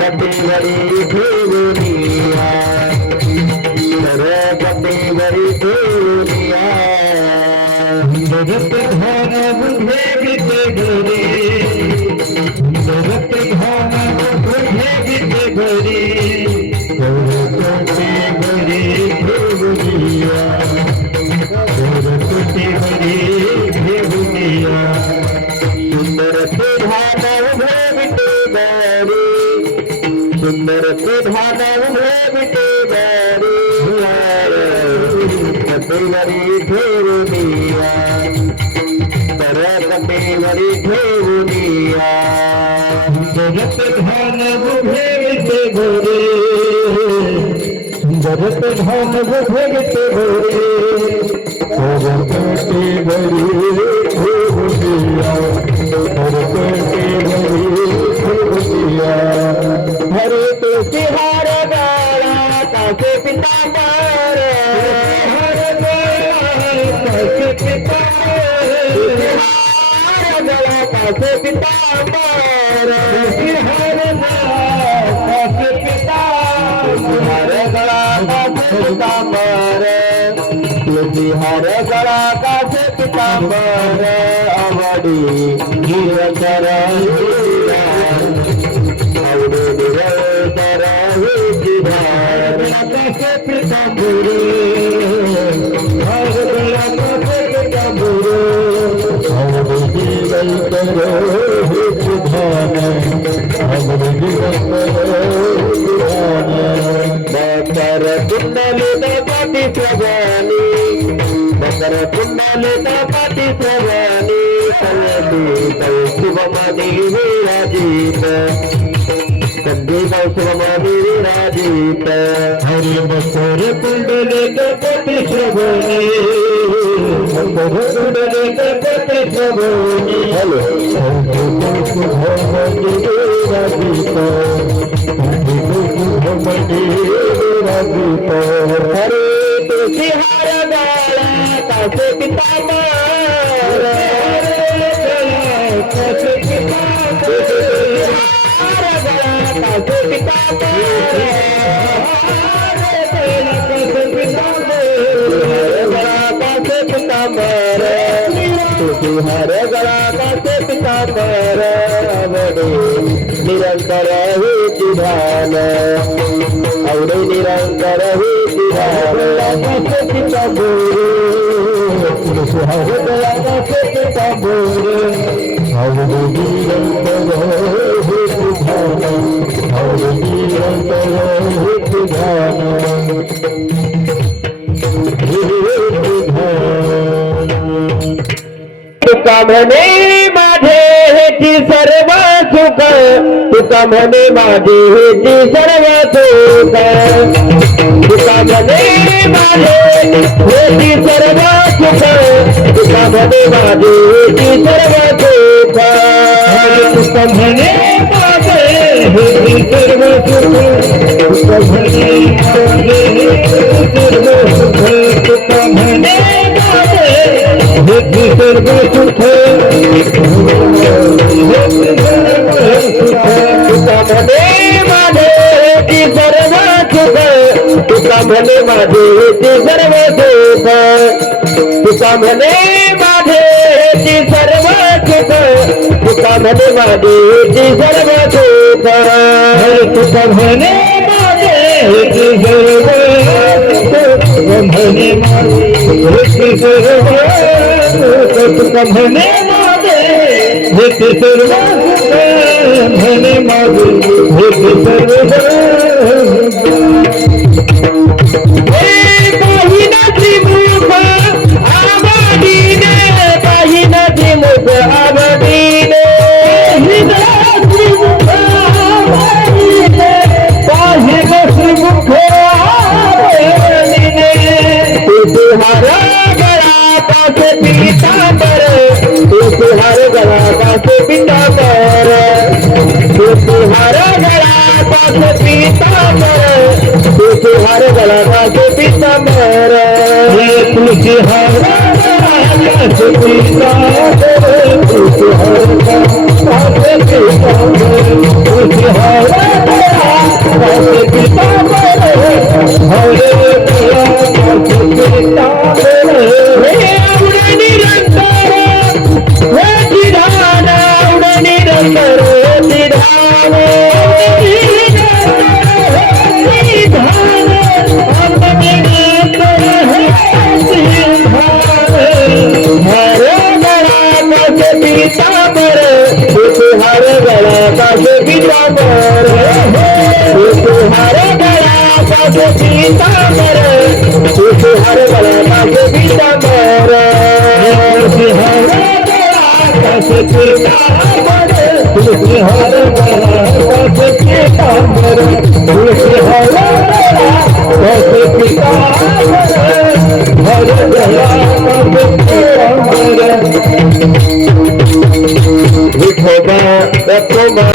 कटेवरी ठेवूनिया कटेवरी ठेवूनिया जगत घन मुझे गीते घरी जगत घन मुझे गीते घरी कटेवरी ठेवूनिया कटेवरी ठेवूनिया सुंदर से धान उभे बिटे बारी सुंदर से धान उभे बिटे बारी कटेवरी ठेवूनिया तर कटेवरी ठेवूनिया जगत धान उभे बिटे घोरे जगत धान उभे बिटे घोरे कटेवरी ठेवूनिया हरे तुलसी हर गाला कासे पितांबर हर गाला कासे पितांबर हर गाला कासे पितांबर हर गाला कासे पितांबर हर गाला कासे पितांबर तुलसी हर गाला कासे पितांबर अवडी निरंतर अवडी निरंतर कासे पितांबर हर गाला कासे पितांबर अवडी निरंतर अवडी निरंतर कुंडली दपाती प्रभानी बकर कुंडली दपाती प्रभानी संगीत शिवमणि विराजित संगीत शिवमणि विराजित हरि बकर कुंडली दपाती प्रभानी बकर कुंडली दपाती प्रभानी हेलो शिवमणि विराजित हरे तुलसी हर गाला कासे पितांबर कासे पितांबर हर गाला कासे पितांबर कासे पितांबर तुलसी हर गाला कासे पितांबर अवडे निरंतर ही ध्यान अवडे निरंतर ही ध्यान कासे पितांबर तुलसी हर गाला कासे पितांबर अवडे निरंतर ही ध्यान अवडे निरंतर ही ध्यान तुका म्हणे माझे हेची सर्व सुख तुका म्हणे माझे हेची सर्व सुख तुका म्हणे माझे हेची सर्व सुख तुका म्हणे माझे हेची सर्व सुख तुका म्हणे माझे हेची सर्व सुख तुका म्हणे माझे हेची सर्व सुख तुका म्हणे माझे हेची सर्व सुख तुका म्हणे माझे हेची सर्व सुख तुका म्हणे माझे हेची सर्व सुख तुका म्हणे माझे हेची सर्व सुख तुका म्हणे माझे हेची सर्व सुख तुका म्हणे माझे हेची सर्व म्हणे माझे हेची सर्व तुका म्हणे माझे हेची सर्व म्हणे माझे हेची सर्व पाहिनाची मुख आबादीने पाहिनाची मुख आबादीने पाहिनाची मुख आबादीने पाहिनाची मुख आबादीने तुझ्या गळा पासे पितांबर तुझ्या गळा पासे पितांबर तुझ्या गळा पासे पितांबर तुझ्या गळा पासे पितांबर तुझी हर गळा पासे पितांबर तुहार गळा पासे पितांबर तुहार गळा पासे पितांबर तुहार गळा पासे पितांबर तुहार गळा पासे पितांबर तुहार गळा पासे पितांबर हर गळा पासे पितांबर विठोबा रखोबा